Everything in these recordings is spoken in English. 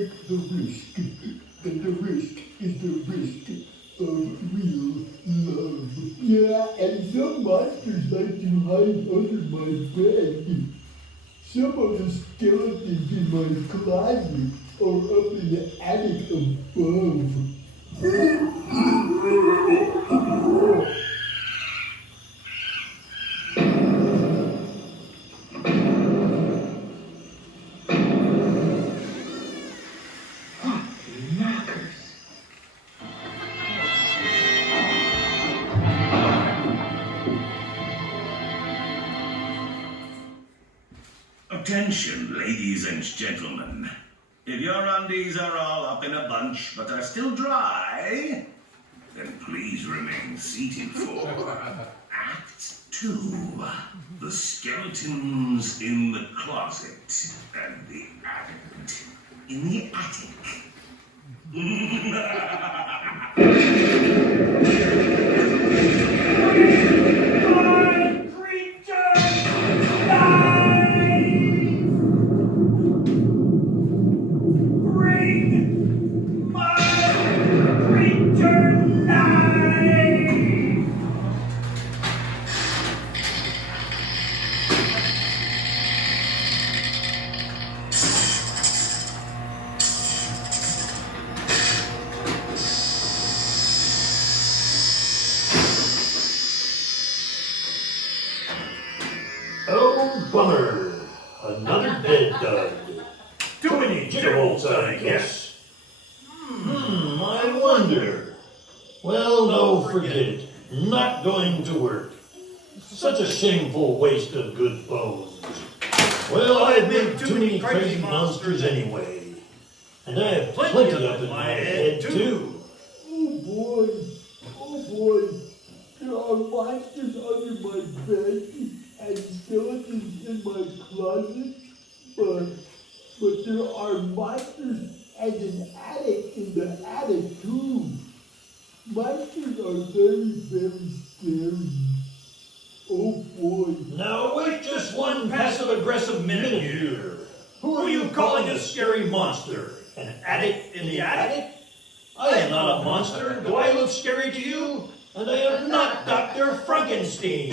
take the risk. And the risk is the risk of real love. Yeah, and some monsters like to hide under my bed. Some of the skeletons in my closet are up in the attic above. Attention, ladies and gentlemen. If your undies are all up in a bunch but are still dry, then please remain seated for Act 2. The skeletons in the closet and the addict in the attic. Oh, bummer. Another bed dug. Too many jitterbolts, I guess. I wonder. Well, no, forget it. Not going to work. Such a shameful waste of good bones. Well, I've made too many crazy monsters anyway. And I have plenty up in my head, too. Oh boy, there are monsters under my bed and skeletons in my closet, but there are monsters and an attic in the attic too. Monsters are very, very scary. Oh boy. Now wait just one passive-aggressive minute here. Who are you calling a scary monster? An addict in the attic? I am not a monster. Do I look scary to you? And I am not Dr. Frankenstein.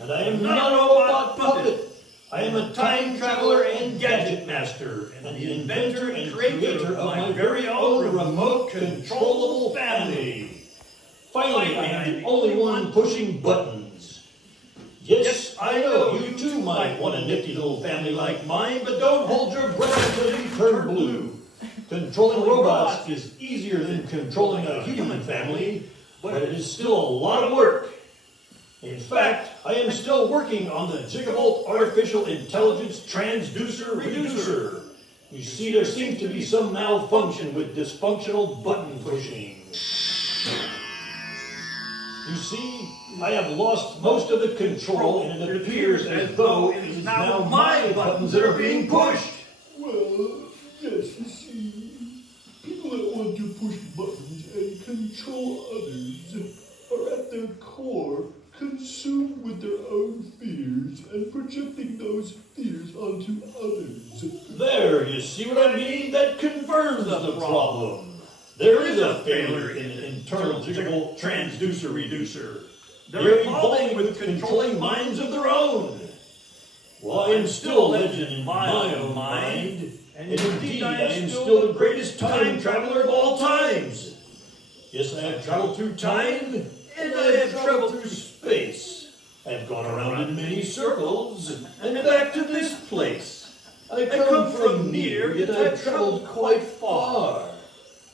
And I am not a robot puppet. I am a time traveler and gadget master, and the inventor and creator of my very own remote controllable family. Finally, I am the only one pushing buttons. Yes, I know you too might want a nifty little family like mine, but don't hold your breath until you turn blue. Controlling robots is easier than controlling a human family, but it is still a lot of work. In fact, I am still working on the Gigavolt Artificial Intelligence Transducer Reducer. You see, there seems to be some malfunction with dysfunctional button pushing. You see, I have lost most of the control, and it appears as though it is now my buttons that are being pushed. Well, yes, you see, people that want to push buttons and control others are at their core consumed with their own fears and projecting those fears onto others. There, you see what I mean? That confirms the problem. There is a failure in the internal Gigavolt Transducer Reducer. They're evolving with controlling minds of their own. Well, I am still a legend in my own mind, and indeed I am still the greatest time traveler of all times. Yes, I have traveled through time, and I have traveled through space. I have gone around in many circles, and back to this place. I come from near, yet I have traveled quite far.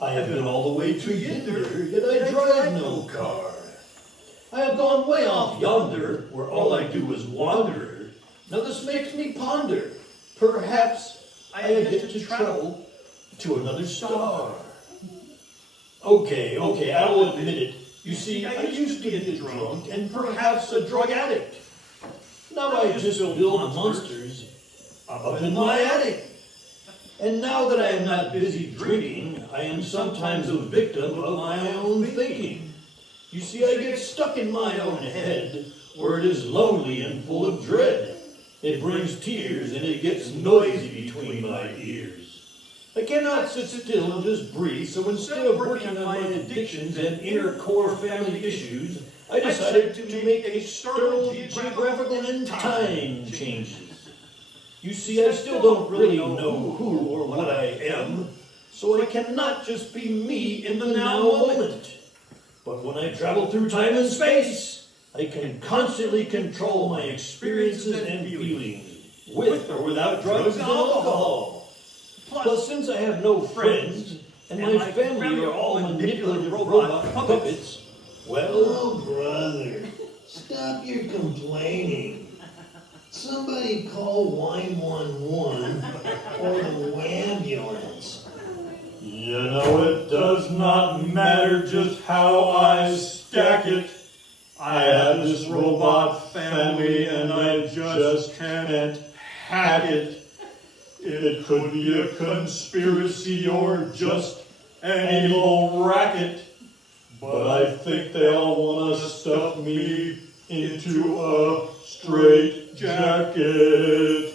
I have been all the way to yonder, yet I drive no car. I have gone way off yonder, where all I do is wander. Now this makes me ponder. Perhaps I have yet to travel to another star. Okay, I'll admit it. You see, I used to get drunk and perhaps a drug addict. Now I just build monsters up in my attic. And now that I am not busy drinking, I am sometimes a victim of my own thinking. You see, I get stuck in my own head, where it is lonely and full of dread. It brings tears and it gets noisy between my ears. I cannot sit still and just breathe, so instead of working on my addictions and inner core family issues, I decided to make external geographical and time changes. You see, I still don't really know who or what I am, so I cannot just be me in the now moment. But when I travel through time and space, I can constantly control my experiences and feelings, with or without drugs and alcohol. Plus, since I have no friends, and my family are all manipulative robot puppets, well, Oh, brother, stop your complaining. Somebody call 911 or the ambulance. you know, it does not matter just how I stack it. I have this robot family and I just can't hack it. It could be a conspiracy or just an evil racket. But I think they all want to stuff me into a straight jacket.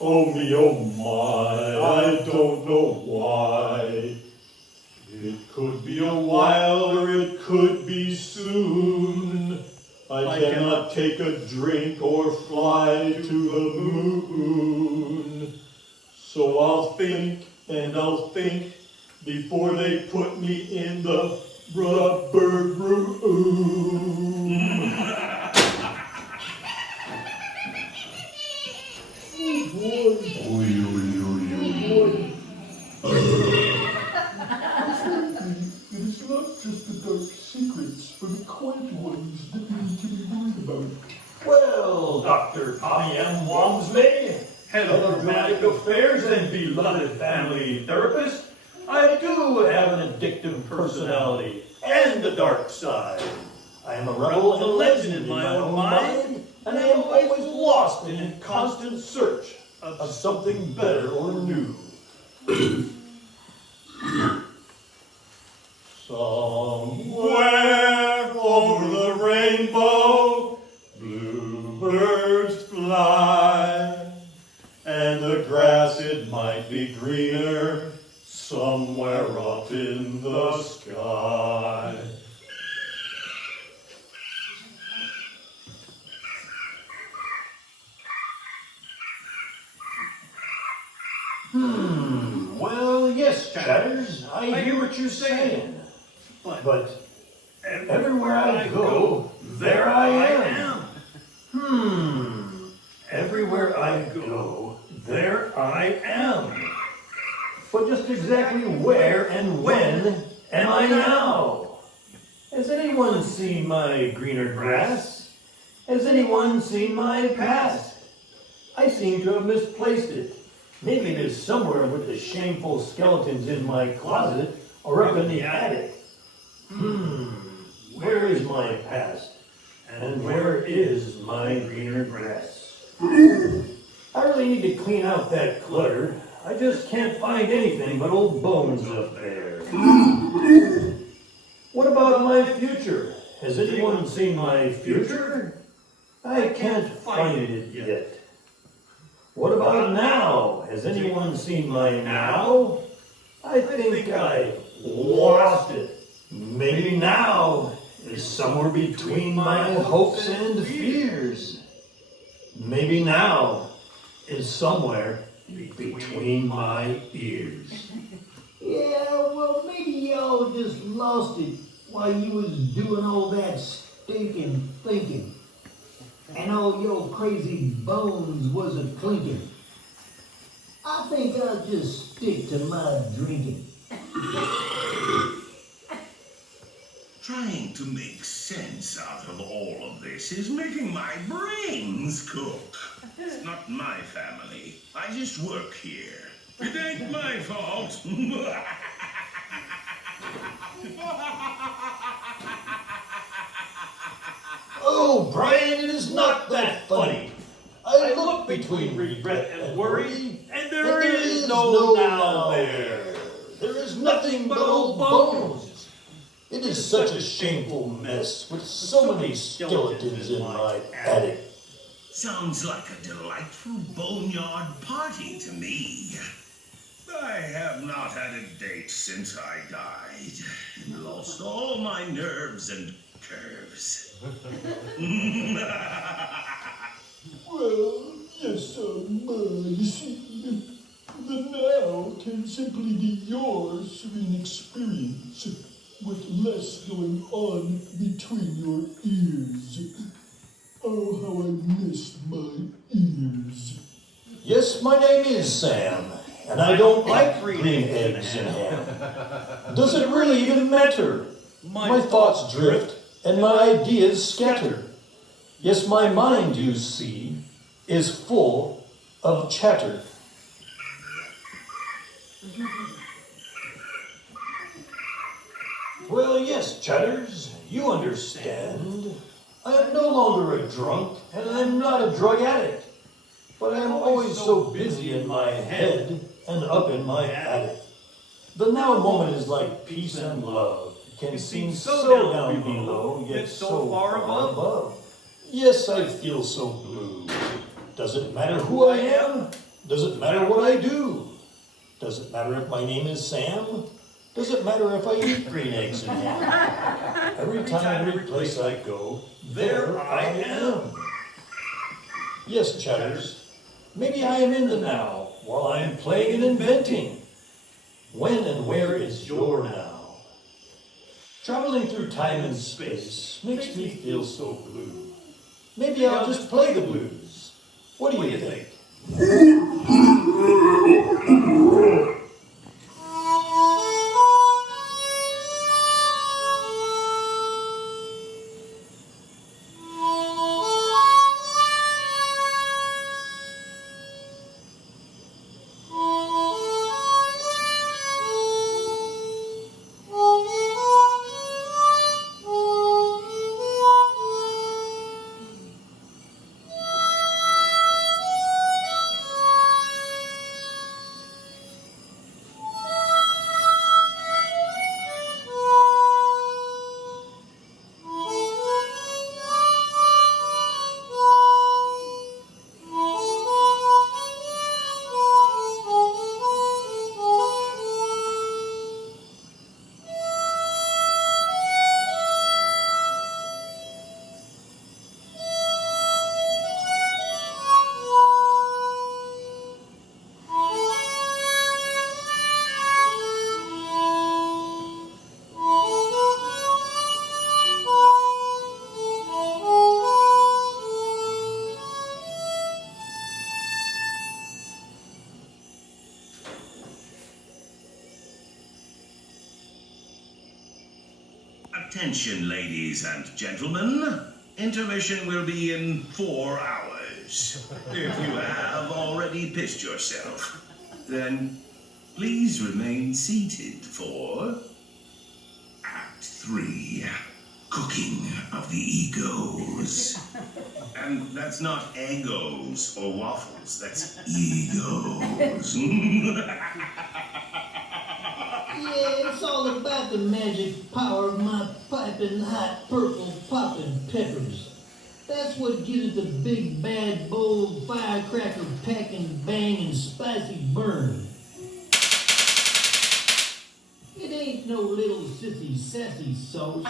Oh me, oh my, I don't know why. It could be a while or it could be soon. I cannot take a drink or fly to the moon. So I'll think and I'll think before they put me in the rubber room. It is not just the dark secrets for the quiet ones that need to be worried about. Well, Dr. Tommy M. Walmsley, head of dramatic affairs and beloved family therapist, I do have an addictive personality and a dark side. I am a rebel and a legend in my own mind, and I am always lost and in constant search of something better or new. Somewhere over the rainbow, bluebirds fly, and the grass, it might be greener somewhere up in the sky. Well, yes, Chatters, I hear what you're saying. But everywhere I go, there I am. Everywhere I go, there I am. But just exactly where and when am I now? Has anyone seen my greener grass? Has anyone seen my past? I seem to have misplaced it. Maybe it is somewhere with the shameful skeletons in my closet or up in the attic. Where is my past? And where is my greener grass? I really need to clean out that clutter. I just can't find anything but old bones up there. What about my future? Has anyone seen my future? I can't find it yet. What about now? Has anyone seen my now? I think I lost it. Maybe now is somewhere between my hopes and fears. Maybe now is somewhere between my ears. Yeah, well, maybe y'all just lost it while you was doing all that stinking thinking. And all your crazy bones was a-clinking. I think I'll just stick to my drinking. Trying to make sense out of all of this is making my brains cook. It's not my family. I just work here. It ain't my fault. Oh, Brian, it is not that funny. I look between regret and worry, and there is no now there. There is nothing but old bones. It is such a shameful mess with so many skeletons in my attic. Sounds like a delightful boneyard party to me. I have not had a date since I died. Lost all my nerves and curves. Well, yes, my seed. The now can simply be yours through an experience with less going on between your ears. Oh, how I miss my ears. Yes, my name is Sam, and I don't like green eggs and ham. Does it really even matter? My thoughts drift, and my ideas scatter. Yes, my mind, you see, is full of chatter. Well, yes, chatters, you understand. I am no longer a drunk, and I am not a drug addict. But I am always so busy in my head and up in my attic. The now moment is like peace and love. It can seem so down below, yet so far above. Yes, I feel so blue. Does it matter who I am? Does it matter what I do? Does it matter if my name is Sam? Does it matter if I eat green eggs and ham? Every time, every place I go, there I am. Yes, chatters, maybe I am in the now, while I am playing and inventing. When and where is your now? Traveling through time and space makes me feel so blue. Maybe I'll just play the blues. What do you think? Attention, ladies and gentlemen. Intermission will be in 4 hours. If you have already pissed yourself, then please remain seated for Act 3, Cooking of the Egos. And that's not egos or waffles, that's egos. Yeah, it's all about the magic power of my piping hot purple popping peppers. That's what gives it the big bad bold firecracker packing bang and spicy burn. It ain't no little sissy sassy sauce.